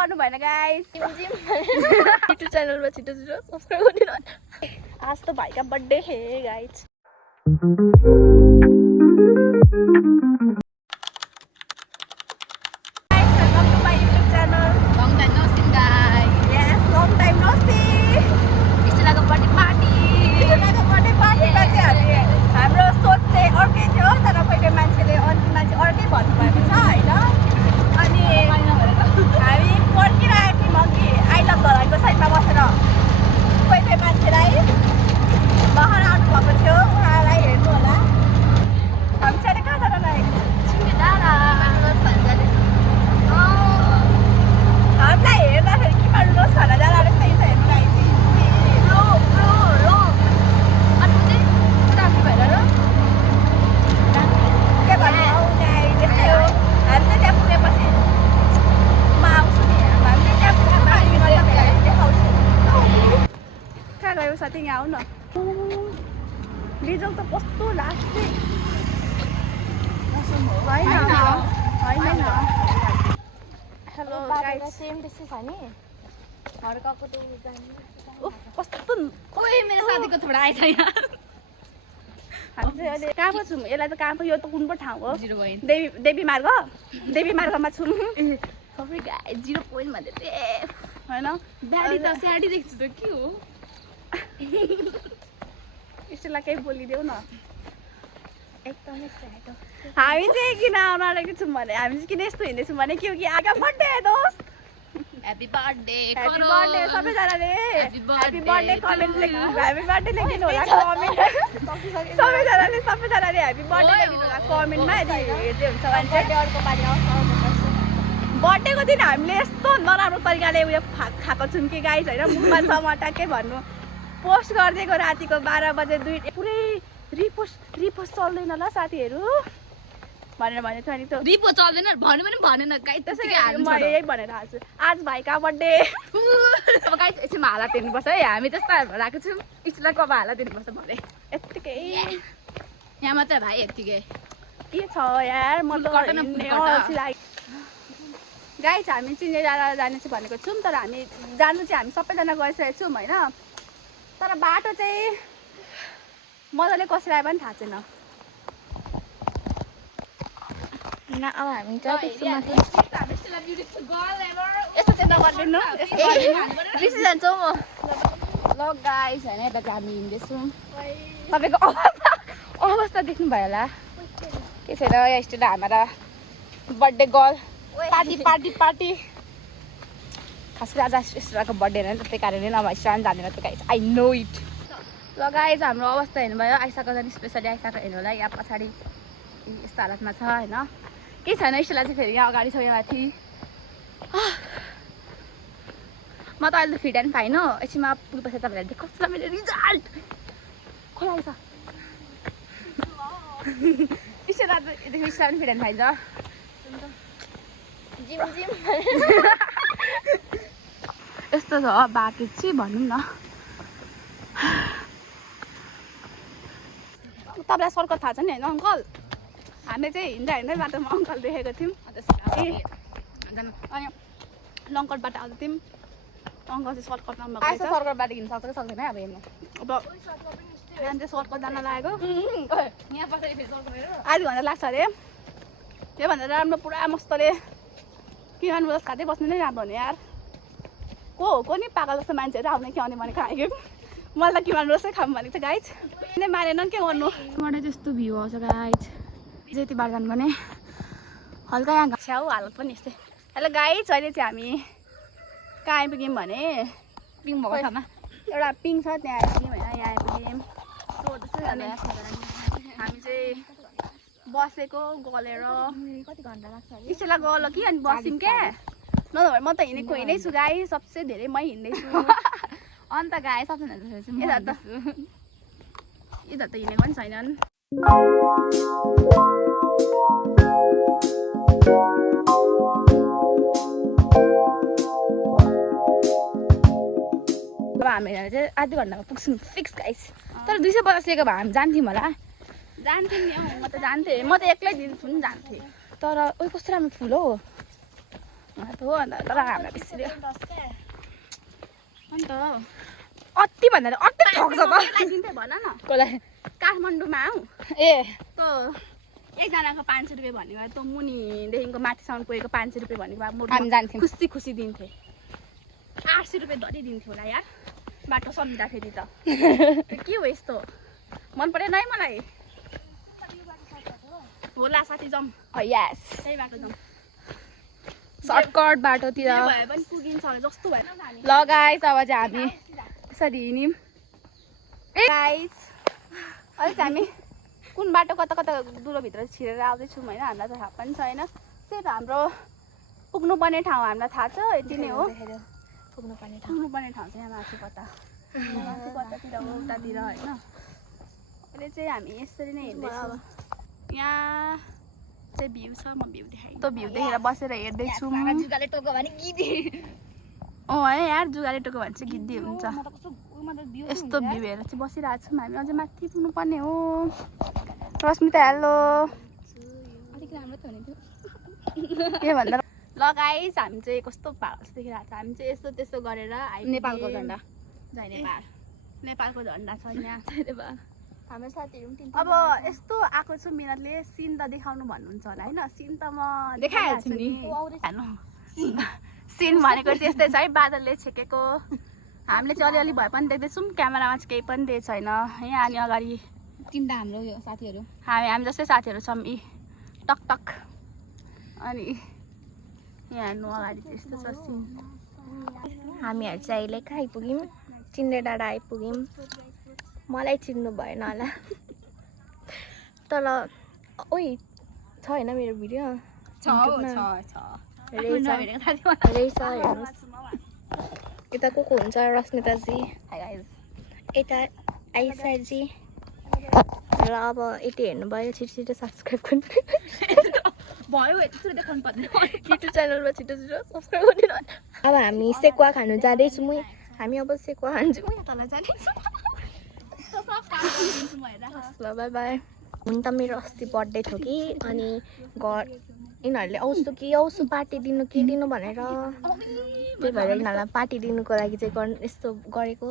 गर्नु भएन guys YouTube च्यानलमा छिटो छिटो सब्स्क्राइब गरिदिनु आज त भाइका बर्थडे है गाइस साथी यहाँ आऊ न बिजोग त कस्तो लास्टै हेलो गाइस सेम बेसी छ नि हर्काको त जाने कस्तो ओए मेरो साथीको थोडा आएछ यहाँ हामी चाहिँ अहिले कहाँ पो छौँ यसलाई त कहाँ पो यो त कुन पो ठाउँ हो देवी मार्गमा छौँ सबै गाइस 0 पोइन्ट भन्दै थिए हैन ब्याडी त स्याडी देख्छु त के हो यसलाई केही बोलिदेऊ न एकदमै स्याड हो हामी चाहिँ किन आउन आएको छौँ भने हामी चाहिँ किन यस्तो हिँड्दैछौँ भने क्योंकि आगा बर्थडे दोस्त ह्यापी बर्थडे सबैजनाले ह्यापी बर्थडे कमेन्ट लेख्नु ह्यापी बर्थडे लेखिदिनु होला कमेन्ट सबैजनाले ह्यापी बर्थडे लेखिदिनु होला कमेन्टमा यदि हेर्दै हुन्छ भने चाहिँ अर्को पालि आउँछ बर्थडेको दिन हामीले यस्तो नराम्रो तरिकाले उयो खाएको छौँ कि गाइस होइन मुखमा टमाटा के भन्नु पोस्ट गरिदिएको रातिको 12 बजे 2 पुरै रिपोस्ट चल्दैन ल साथीहरू भनेर भनेको थियो नि त रिपोस्ट चल्दैन भन्नु पनि भनेन गाइस त्यसै म यही भनेर आएको छु आज भाइका बर्थडे अब गाइस यसमा हाला दिनुपर्छ है हामी त्यस्ता राखेको छौँ इसलाई कब हाला दिनुपर्छ भने यत्तिकै यहाँ मात्रै भाइ यत्तिकै के छ यार म त गाइस हामी चिन्ने डाँडा जाने चाहिँ भनेको छौँ तर हामी जानु चाहिँ हामी सबैजना गइसकेको छौँ होइन तर बाटो चाहिँ मजाले कसरी आयो पनि थाहा छैन अब हामी यस्तो चाहिँ नगरिदिनु बिर्सी जान्छौँ म ल गाइस होइन यता चाहिँ हामी हिँड्दैछौँ तपाईँको अवस्था देख्नु भयो होला के छैन यहाँ स्टुडेन्ट हाम्रो बर्थडे गर्ल पार्टी खास गरी आज स्टुडेन्टको बर्थडे होइन त्यही कारणले नभए स्टुडेन्ट जाँदैन त गाइस आई नो इट ल गाइस हाम्रो अवस्था हेर्नुभयो आइसाको झन् स्पेसली आइसाको हेर्नु होला यहाँ पछाडि यस्तो हालतमा छ होइन केही छैन स्टेला चाहिँ फेरि यहाँ अगाडि छ यहाँ माथि म त अहिले त फिट एन्ड फाइन हो एकछिनमा पुगेपछि तपाईँहरूले कस्तो मेरो रिजल्ट खोलाउँछ स्टेला स्टेला पनि फिट एन्ड फाइन छ यस्तो छ बाटो चाहिँ भनौँ न तपाईँलाई सर्कट थाहा छ नि होइन अङ्कल हामीले चाहिँ हिँड्दै बाटोमा अङ्कल देखेको थियौँ अनि लङ्कटबाट आउँदै थियौँ अङ्कल चाहिँ सर्कट नम्बर सर्कट बाटो हिँड्नु सक्छ कि सक्दैन अब हेर्नु अब बिहान चाहिँ सर्कट जान लागेको यहाँ पछाडि फेरि सर्कट आधी घन्टा लाग्छ अरे त्योभन्दा राम्रो पुरा मस्तले किमान बस खाँदै बस्नु नै राम्रो हुने यार को नि पागल जस्तो मान्छेहरू आउने कि आउने भनेको आयो मलाई त किमान रसै खाऊँ भनेको छ गाइस नै मारेन के गर्नु मलाई त्यस्तो भ्यू आउँछ गाइस जति बार जानु भने हल्का यहाँ छ्याउ हालत पनि यस्तै हेलो गाइस अहिले चाहिँ हामी कहाँ आइपुग्यौँ भने पिङ भएको ठाउँमा एउटा पिङ छ त्यहाँ आइपुग्यौँ होइन यहाँ आइपुग्यौँ हामी चाहिँ बसेको गलेर कति घन्टा लाग्छ स्टेला गल कि अनि बस्यौँ क्या नभए म त हिँडेको हिँड्दैछु गाई सबसे धेरै मै हिँड्दैछु अन्त गाई सबजना यता त हिँडेको पनि छैनन् अब हामी चाहिँ आधी घन्टामा पुग्छौँ फिक्स गाइस तर 250 लिएको भए हामी जान्थ्यौँ होला जान्थेँ नि म त जान्थेँ म त एक्लै दिन्छु नि जान्थेँ तर ओइ कस्तो राम्रो फुल हो हो अन्त तर हामीलाई बिस्रियो अन्त अति भन्दा अति ठग्छ त भन न कसलाई काठमाडौँमा हौ ए त एकजनाको 500 रुपियाँ भनेको त मुनिदेखिको माथिसम्म पुगेको 500 रुपियाँ भनेको हामी जान्थ्यौँ खुसी खुसी दिन्थे 800 रुपियाँ धरि दिन्थ्यो होला यार बाटो सम्झिँदाखेरि त के हो यस्तो मन परेन है मलाई होला साथी जाउँ यस त्यही बाटो जाउँ सर्टकट बाटोतिर भए पनि पुगिन्छ जस्तो भएन ल गाइस अब चाहिँ हामी यसरी हिँड्यौँ ए गाइस अहिले हामी कुन बाटो कता कता दुलोभित्र छिरेर आउँदैछौँ होइन हामीलाई त थाहा पनि छैन त्यही त हाम्रो पुग्नुपर्ने ठाउँ हामीलाई थाहा छ यति नै हो पुग्नुपर्ने ठाउँ चाहिँ यहाँ माथि कता कतातिर हो उतातिर होइन अहिले चाहिँ हामी यसरी नै हिँड्दैछौँ यहाँ चाहिँ भ्यू छ म भ्यू देखाएँ त्यो भ्यू देखेर बसेर हेर्दैछु अँ है यार जुगाले टोको भने चाहिँ गिद्दी हुन्छ यस्तो भ्यू हेरेर चाहिँ बसिरहेको छौँ हामी अझै माथि पुग्नुपर्ने हो रश्मिता हेलो के भन्दा ल गाइस हामी चाहिँ कस्तो पाएको जस्तो देखिरहेको छ हामी चाहिँ यस्तो त्यस्तो गरेर नेपालको झन्डा नेपालको झन्डा छ यहाँ हाम्रो साथीहरू अब यस्तो आएको छु मिनटले सिन त देखाउनु भन्नुहुन्छ होला होइन सिन त म देखाइहाल्छु नि सिन भनेको त्यस्तै छ है बादलले छेकेको हामीले चाहिँ अलिअलि भए पनि देख्दैछौँ क्यामेरामा चाहिँ केही पनि देखेको छैन यहाँ अनि अगाडि तिनवटा हाम्रो यो साथीहरू हामी जस्तै साथीहरू छौँ यी टक टक अनि यहाँ हेर्नु अगाडि त्यस्तो छ सिन हामीहरू चाहिँ अहिले कहाँ आइपुग्यौँ चिन्डे डाँडा आइपुग्यौँ मलाई चिन्नु भएन होला तर ओइ छ होइन मेरो भिडियो रहेछ हेर्नुहोस् यता को हुन्छ रश्मिताजी यता आइसाजी र अब यति हेर्नुभयो छिटो छिटो सब्सक्राइब गर्नु भयो यत्रो देखाउनु पर्दैन युट्युब च्यानलमा छिटो छिटो सब्सक्राइब गरिदिनु अब हामी सेकुवा खानु जाँदैछौँ हामी अब सेकुवा खान्छौँ तल जाँदैछौँ ल बाई बाई हुन त मेरो अस्ति बर्थडे थियो कि अनि घर यिनीहरूले आउँछु कि आउँछु पार्टी दिनु के दिनु भनेर त्यही भएर यिनीहरूलाई पार्टी दिनुको लागि चाहिँ यस्तो गरेको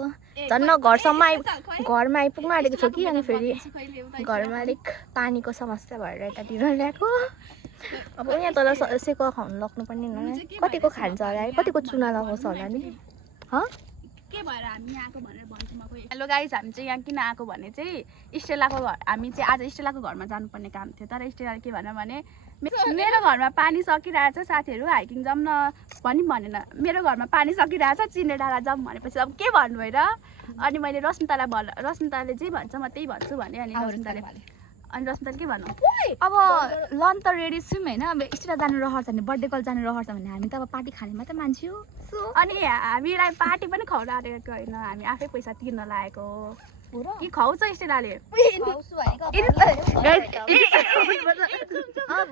झन् घरसम्म घरमा आइपुग्नु आँटेको थियो कि अनि फेरि घरमा अलिक पानीको समस्या भएर यतातिर ल्याएको अब यहाँ तल सेकुवा खुवाउनु लग्नुपर्ने कतिको खान्छ होला है कतिको चुना लगाउँछ होला नि के भएर हामी यहाँ आएको भनेर भन्छु म कोही हेलो गाइज हामी चाहिँ यहाँ किन आएको भने चाहिँ स्टेलाको घर हामी चाहिँ आज स्टेलाको घरमा जानुपर्ने काम थियो तर स्टेलाले के भन्यो भने मेरो घरमा पानी सकिरहेछ साथीहरू हाइकिङ जाऊँ न पनि भनेन मेरो घरमा पानी सकिरहेछ चिन्डे डाँडा जाऊँ भनेपछि अब के भन्नु है र अनि मैले रश्मिताले जे भन्छ म त्यही भन्छु भने अनि रश्मिताले के भन्नु अब लन त रेडी छौँ होइन अब स्टेला जानु रहर छ भने बर्थडे कल जानु रहर छ भने हामी त अब पार्टी खाने मात्रै मान्छे हो अनि हामीलाई पार्टी पनि खुवाउन आँटेको होइन हामी आफै पैसा तिर्न लागेको कि खुवाउँछ स्टेलाले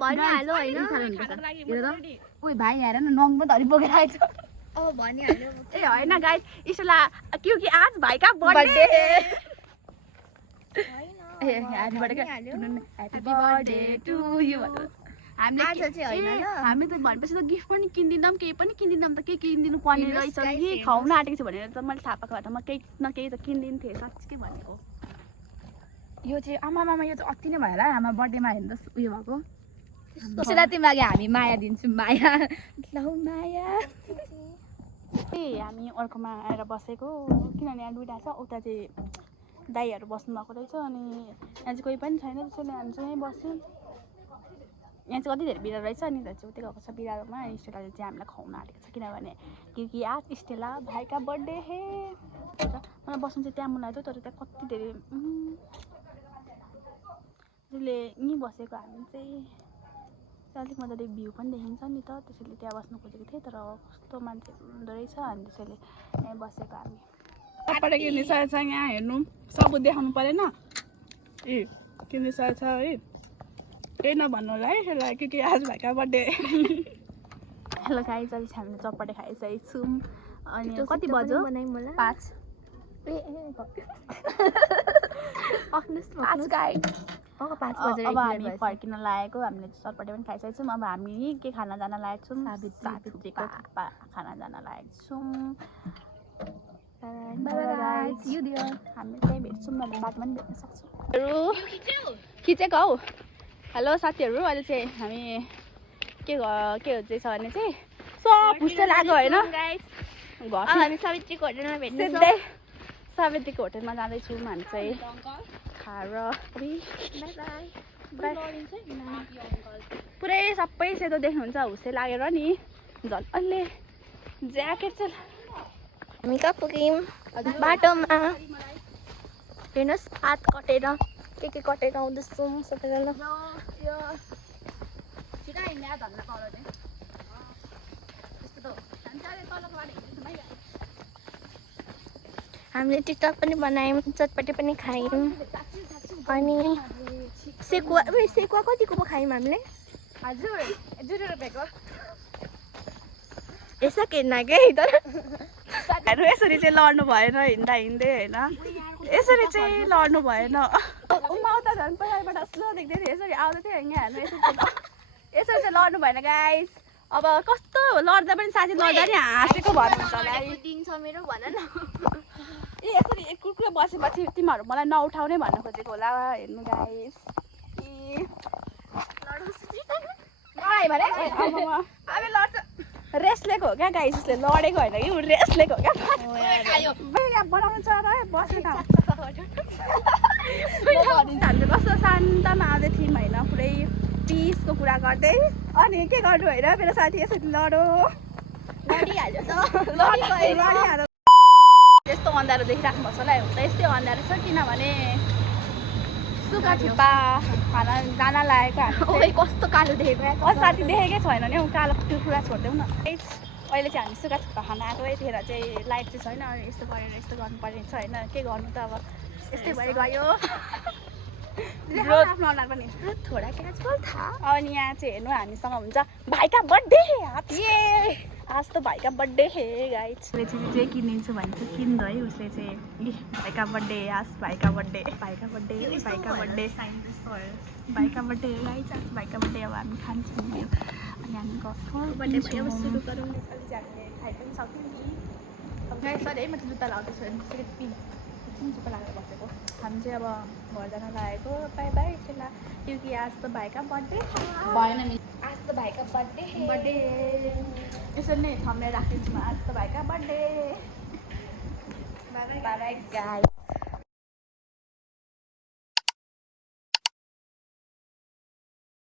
भनिहाल्यो होइन ओइ भाइ हेर न नङ पनि धरि बोकेर आएछ अब भनिहाल्यो ए होइन गाइस स्टेला क्योंकि आज भाइका birthday happy birthday to you हामी त भनेपछि त गिफ्ट पनि किनिदिँदा केही पनि किनिदिँदा त के किनिदिनु पर्ने रहेछ कि खुवाउन आँटेको छु भनेर त मैले थाहा पाएको भए त म केही न केही त किनिदिन्थेँ साँच्चै भनेको यो चाहिँ आमामा यो चाहिँ अति नै भयो होला आमा बर्थडेमा हेर्नु त उयो भएको त्यसलाई तिम्रो लागि हामी माया दिन्छौँ माया लौ माया हामी अर्कोमा आएर बसेको किनभने यहाँ दुइटा छ उता चाहिँ दाईहरू बस्नु भएको रहेछ अनि यहाँ चाहिँ कोही पनि छैन त्यसैले हामी चाहिँ यहीँ बस्यौँ यहाँ चाहिँ कति धेरै बिरालो रहेछ अनि चाहिँ उतै गएको छ बिरालोमा स्टेलाले चाहिँ हामीलाई खुवाउन आँटेको छ किनभने कि आज स्टेला भाइका बर्थडे हे मलाई बस्नु चाहिँ त्यहाँ मन लाग्थ्यो तर त्यहाँ कति धेरै त्यसले यहीँ बसेको हामी चाहिँ अलिक मजाले भ्यू पनि देखिन्छ नि त त्यसैले त्यहाँ बस्नु खोजेको थिएँ तर कस्तो मान्छेहरू हुँदो रहेछ अनि त्यसैले यहीँ बसेको हामी कपडा किन्ने सकेको छ यहाँ हेर्नु सबुत देखाउनु परेन ए किन्ने सकेको छ है केही नभन्नु होला है यसलाई कि आज भाइका बर्थडे हेलो गाइस अहिले हामीले चटपटे खाइसकेको छौँ अनि कति बज्यो 5 गाइस 5 बजेर अब हामी फर्किन लागेको हामीले चटपटे पनि खाइसकेको छौँ अब हामी के खान जान लागेको छौँ सावित्रीको थुक्पा खान जान लागेको छौँ हामी त्यही भेट्छौँ भने बाटोमा पनि भेट्न सक्छौँ खिचेको हौ हेलो साथीहरू अहिले चाहिँ हामी के हुँदैछ भने चाहिँ सब पुस्दै लाग्यो होइन हामी सावित्रीको होटेलमा भेट्ने सावित्रीको होटेलमा जाँदैछौँ हामी चाहिँ खाएर पुरै सबै सेतो देख्नुहुन्छ हुस्से लागेर नि झन् अहिले ज्याकेट चाहिँ हामी कहाँ पुग्यौँ बाटोमा हेर्नुहोस् हात कटेर के कटेर आउँदैछौँ सबैजना हामीले टिकटक पनि बनायौँ चटपटे पनि खायौँ अनि सेकुवा कतिको पो खायौँ हामीले हजुर 0 रुपियाँको यसो किन्न के साथीहरू यसरी चाहिँ लड्नु भएन हिँड्दा हिँड्दै होइन यसरी चाहिँ लड्नु भएन उता झन् पहिलाबाट स्लो देख्दै थियो यसरी आउँदै थियो यहाँ हेर्नु यसरी चाहिँ लड्नु भएन गाइस अब कस्तो लड्दा पनि साथी लड्दा नि हाँसेको भन्नुहुन्छ होला दिन्छ मेरो भन न ए यसरी कुर्कुरे बसेपछि तिमीहरू मलाई नउठाउने भन्न खोजेको होला हेर्नु गाइस रेस लिएको हो क्या गाइस उसले लडेको होइन कि रेस लिएको हो क्या बनाउनु छ र बसेर हामीले कस्तो शान्तमा आउँदै थियौँ होइन पुरै पिसको कुरा गर्दै अनि के गर्नु होइन मेरो साथी यसरी लडो लडिहाल्यो यस्तो अँध्यारो देखिराख्नु भएको छ होला हुन्छ यस्तै अँध्यारो छ किनभने सुक्खा थुक्पा खाना जान लागेको हामी कस्तो कालो देखेको साथी देखेकै छैन नि हौ कालो त्यो कुरा छोडिदेऊ न अहिले चाहिँ हामी सुक्खा थुक्पा खाना आएको यतिखेर चाहिँ लाइट चाहिँ छैन अनि यस्तो गरेर यस्तो गर्नुपर्ने छ होइन के गर्नु त अब यस्तै भइ गयो आफ्नो अनुहार पनि थोडा क्याजुअल था अनि यहाँ चाहिँ हेर्नु हामीसँग हुन्छ भाइका बर्थडे आज त भाइका बर्थडे हे गाइस उसले चाहिँ जे किनिदिन्छु भने चाहिँ किन्द है उसले चाहिँ भाइका बर्थडे आज भाइका बर्थडे भाइका बर्थडे भाइका बर्थडे भाइका बर्थडे गाइस आज भाइका बर्थडे अब हामी खान्छौँ अनि हामी गर्छौँ बर्थडे भयो सुरु गरौँ अहिले चाहिँ हामीले खाइ पनि सक्यौँ नि सरी है म चाहिँ जुत्ता लाउँदैछु जुत्ता लगाएर बसेको हामी चाहिँ अब घर जान लागेको बाई बाई एकछिन क्योंकि आज त भाइका बर्थडे भएन आज त भाइका बर्थडे यसरी नै थम्नेल राखिदिन्छु म आज त भाइका बर्थडे बाई बाई गाइस